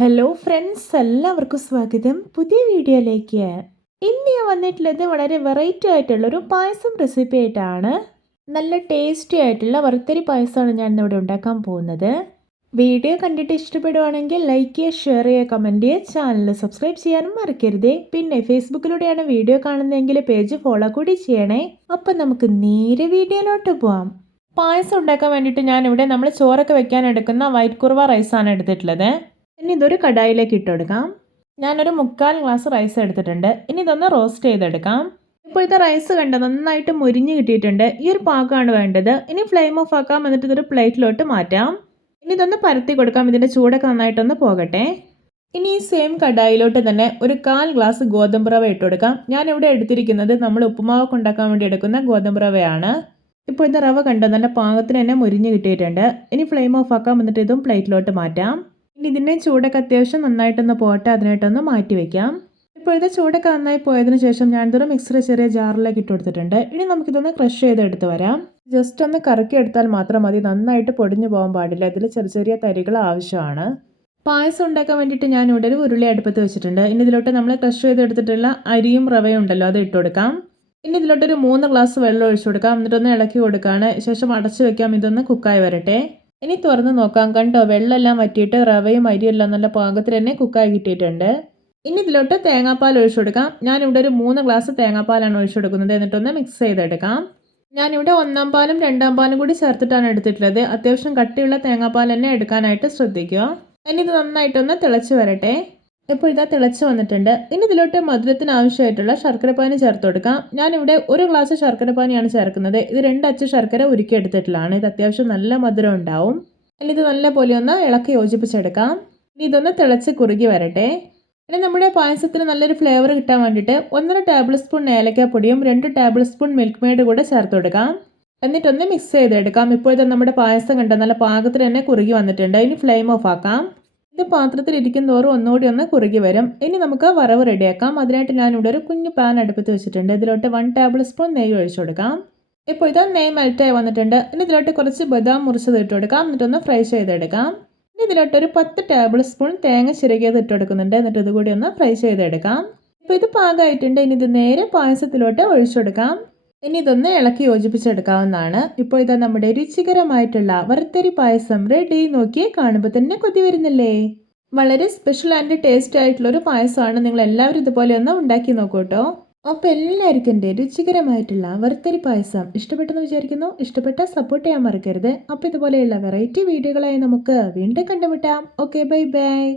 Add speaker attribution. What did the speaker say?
Speaker 1: Hello friends എല്ലാവർക്കും സ്വാഗതം. പുതിയ വീഡിയോയിലേക്ക്. ഇന്ന് ഞാൻ വന്നിട്ടുള്ളത് വളരെ വെറൈറ്റി ആയിട്ടുള്ള ഒരു പായസം റെസിപ്പി ആയിട്ടാണ്. നല്ല ടേസ്റ്റി ആയിട്ടുള്ള വറുത്തരി പായസമാണ് ഞാൻ ഇന്നിവിടെ ഉണ്ടാക്കാൻ പോകുന്നത്. വീഡിയോ കണ്ടിട്ട് ഇഷ്ടപ്പെടുവാണെങ്കിൽ ലൈക്ക് ചെയ്യുക ഷെയർ ചെയ്യുക കമന്റ് ചെയ്യുക. ചാനൽ സബ്സ്ക്രൈബ് ചെയ്യാനും മറക്കരുതേ. പിന്നെ ഫേസ്ബുക്കിലൂടെയാണ് വീഡിയോ കാണുന്നതെങ്കിൽ പേജ് ഫോളോ കൂടി ചെയ്യണേ. അപ്പം നമുക്ക് നേരെ വീഡിയോയിലോട്ട് പോവാം. പായസം ഉണ്ടാക്കാൻ വേണ്ടിയിട്ട് ഞാനിവിടെ നമ്മൾ ചോറൊക്കെ വെക്കാൻ എടുക്കുന്ന വൈറ്റ് കുറുവ റൈസാണ് എടുത്തിട്ടുള്ളത്. ഇനി ഇതൊരു കടായിലേക്ക് ഇട്ട് കൊടുക്കാം ഞാനൊരു മുക്കാൽ ഗ്ലാസ് റൈസ് എടുത്തിട്ടുണ്ട്. ഇനി ഇതൊന്ന് റോസ്റ്റ് ചെയ്തെടുക്കാം. ഇപ്പോഴത്തെ റൈസ് കണ്ട നന്നായിട്ട് മുരിഞ്ഞ് കിട്ടിയിട്ടുണ്ട്. ഈ ഒരു പാകമാണ് വേണ്ടത്. ഇനി ഫ്ലെയിം ഓഫ് ആക്കാം എന്നിട്ട് ഇതൊരു പ്ലേറ്റിലോട്ട് മാറ്റാം. ഇനി ഇതൊന്ന് പരത്തി കൊടുക്കാം ഇതിന്റെ ചൂടൊക്കെ നന്നായിട്ടൊന്ന് പോകട്ടെ. ഇനി ഈ സെയിം കടായിലോട്ട് തന്നെ ഒരു കാൽ ഗ്ലാസ് ഗോതമ്പ് റവ ഇട്ട് കൊടുക്കാം. ഇവിടെ എടുത്തിരിക്കുന്നത് നമ്മൾ ഉപ്പുമാവ് കൊണ്ടാക്കാൻ വേണ്ടി എടുക്കുന്ന ഗോതമ്പ് റവയാണ്. ഇപ്പോഴത്തെ റവ കണ്ടോ നല്ല പാകത്തിന് തന്നെ മുരിഞ്ഞ് കിട്ടിയിട്ടുണ്ട്. ഇനി ഫ്ലെയിം ഓഫ് ആക്കാം എന്നിട്ട് ഇതും പ്ലേറ്റിലോട്ട് മാറ്റാം. ഇനി ഇതിന്റെ ചൂടൊക്കെ അത്യാവശ്യം നന്നായിട്ടൊന്ന് പോട്ടെ അതിനായിട്ടൊന്ന് മാറ്റി വയ്ക്കാം ഇപ്പോഴത്തെ ചൂടൊക്കെ നന്നായി പോയതിനു ശേഷം ഞാനിതൊരു മിക്സറി ചെറിയ ജാറിലേക്ക് ഇട്ട് കൊടുത്തിട്ടുണ്ട്. ഇനി നമുക്കിതൊന്ന് ക്രഷ് ചെയ്ത് എടുത്ത് വരാം. ജസ്റ്റ് ഒന്ന് കറക്കി എടുത്താൽ മാത്രം മതി നന്നായിട്ട് പൊടിഞ്ഞു പോകാൻ പാടില്ല. ഇതിൽ ചെറിയ ചെറിയ തരികൾ ആവശ്യമാണ്. പായസം ഉണ്ടാക്കാൻ വേണ്ടിയിട്ട് ഞാൻ ഇവിടെ ഒരു ഉരുളി അടുപ്പത്ത് വെച്ചിട്ടുണ്ട്. ഇനി ഇതിലോട്ട് നമ്മൾ ക്രഷ് ചെയ്തെടുത്തിട്ടുള്ള അരിയും റവയും ഉണ്ടല്ലോ അത് ഇട്ട് കൊടുക്കാം. ഇനി ഇതിലോട്ടൊരു മൂന്ന് ഗ്ലാസ് വെള്ളം ഒഴിച്ചു കൊടുക്കാം. എന്നിട്ടൊന്ന് ഇളക്കി കൊടുക്കുകയാണ് ശേഷം അടച്ചു വെക്കാം. ഇതൊന്ന് കുക്കായി വരട്ടെ. ഇനി തുറന്ന് നോക്കാം. കണ്ടോ വെള്ളമെല്ലാം വറ്റിയിട്ട് റവയും അരിയെല്ലാം നല്ല പാകത്തിൽ തന്നെ കുക്കായി കിട്ടിയിട്ടുണ്ട്. ഇനി ഇതിലോട്ട് തേങ്ങാപ്പാൽ ഒഴിച്ചു കൊടുക്കാം. ഞാനിവിടെ ഒരു മൂന്ന് ഗ്ലാസ് തേങ്ങാപ്പാലാണ് ഒഴിച്ചു കൊടുക്കുന്നത്. എന്നിട്ടൊന്ന് മിക്സ് ചെയ്തെടുക്കാം. ഞാനിവിടെ ഒന്നാം പാലും രണ്ടാം പാലും കൂടി ചേർത്തിട്ടാണ് എടുത്തിട്ടുള്ളത്. അത്യാവശ്യം കട്ടിയുള്ള തേങ്ങാപ്പാൽ തന്നെ എടുക്കാനായിട്ട് ശ്രദ്ധിക്കുക. ഇനി ഇത് നന്നായിട്ടൊന്ന് തിളച്ച് വരട്ടെ. ഇപ്പോൾ ഇതാ തിളച്ച് വന്നിട്ടുണ്ട്. ഇനി ഇതിലോട്ട് മധുരത്തിന് ആവശ്യമായിട്ടുള്ള ശർക്കരപ്പാനി ചേർത്ത് കൊടുക്കാം. ഞാനിവിടെ ഒരു ഗ്ലാസ് ശർക്കരപ്പാനിയാണ് ചേർക്കുന്നത്. ഇത് രണ്ട് അച്ച് ശർക്കര ഉരുക്കി എടുത്തിട്ടുള്ളതാണ് ഇത് അത്യാവശ്യം നല്ല മധുരം ഉണ്ടാവും. ഇനി ഇത് നല്ല പോലെ ഒന്ന് ഇളക്കി യോജിപ്പിച്ചെടുക്കാം. ഇനി ഇതൊന്ന് തിളച്ച് കുറുകി വരട്ടെ. ഇനി നമ്മുടെ പായസത്തിന് നല്ലൊരു ഫ്ലേവർ കിട്ടാൻ വേണ്ടിയിട്ട് ഒന്നര ടേബിൾ സ്പൂൺ ഏലക്കാപ്പൊടിയും രണ്ട് ടേബിൾ സ്പൂൺ മിൽക്ക് മെയ്ഡ് കൂടെ ചേർത്ത് കൊടുക്കാം. എന്നിട്ടൊന്ന് മിക്സ് ചെയ്തെടുക്കാം. ഇപ്പോഴത്തെ നമ്മുടെ പായസം കണ്ട? നല്ല പാകത്തിന് തന്നെ കുറുകി വന്നിട്ടുണ്ട്. ഇനി ഫ്ലെയിം ഓഫ് ആക്കാം. ഇത് പാത്രത്തിൽ ഇരിക്കും തോറും ഒന്നുകൂടി ഒന്ന് കുറുകി വരും. ഇനി നമുക്ക് വറവ് റെഡിയാക്കാം. അതിനായിട്ട് ഞാനിവിടെ ഒരു കുഞ്ഞു പാൻ അടുപ്പത്ത് വെച്ചിട്ടുണ്ട്. ഇതിലോട്ട് വൺ ടേബിൾ സ്പൂൺ നെയ്യ് ഒഴിച്ചു കൊടുക്കാം. ഇപ്പോൾ ഇത് നെയ്യ് മെൽറ്റായി വന്നിട്ടുണ്ട്. ഇനി ഇതിലോട്ട് കുറച്ച് ബദാം മുറിച്ചത് ഇട്ട് കൊടുക്കാം. എന്നിട്ടൊന്ന് ഫ്രൈ ചെയ്തെടുക്കാം. ഇനി ഇതിലോട്ട് ഒരു പത്ത് ടേബിൾ സ്പൂൺ തേങ്ങ ചിരകിയത് ഇട്ട് കൊടുക്കുന്നുണ്ട്. എന്നിട്ട് ഇതുകൂടി ഒന്ന് ഫ്രൈ ചെയ്തെടുക്കാം. ഇപ്പോൾ ഇത് പാകമായിട്ടുണ്ട് ഇനി ഇത് നേരെ പായസത്തിലോട്ട് ഒഴിച്ചെടുക്കാം ഇനി ഇതൊന്ന് ഇളക്കി യോജിപ്പിച്ചെടുക്കാവുന്നതാണ്. ഇപ്പോൾ ഇതാ നമ്മുടെ രുചികരമായിട്ടുള്ള വറുത്തരി പായസം റെഡി നോക്കിയേ കാണുമ്പോൾ തന്നെ കൊതി വരുന്നില്ലേ? വളരെ സ്പെഷ്യൽ ആൻഡ് ടേസ്റ്റ് ആയിട്ടുള്ള ഒരു പായസമാണ്. നിങ്ങൾ എല്ലാവരും ഇതുപോലെ ഒന്ന് ഉണ്ടാക്കി നോക്കൂട്ടോ അപ്പോൾ എല്ലാവർക്കും എന്റെ രുചികരമായിട്ടുള്ള വറുത്തരി പായസം ഇഷ്ടപ്പെട്ടെന്ന് വിചാരിക്കുന്നു. ഇഷ്ടപ്പെട്ട സപ്പോർട്ട് ചെയ്യാൻ മറക്കരുത്. അപ്പോൾ ഇതുപോലെയുള്ള വെറൈറ്റി വീഡിയോകളായി നമുക്ക് വീണ്ടും കണ്ടുമുട്ടാം. Okay bye bye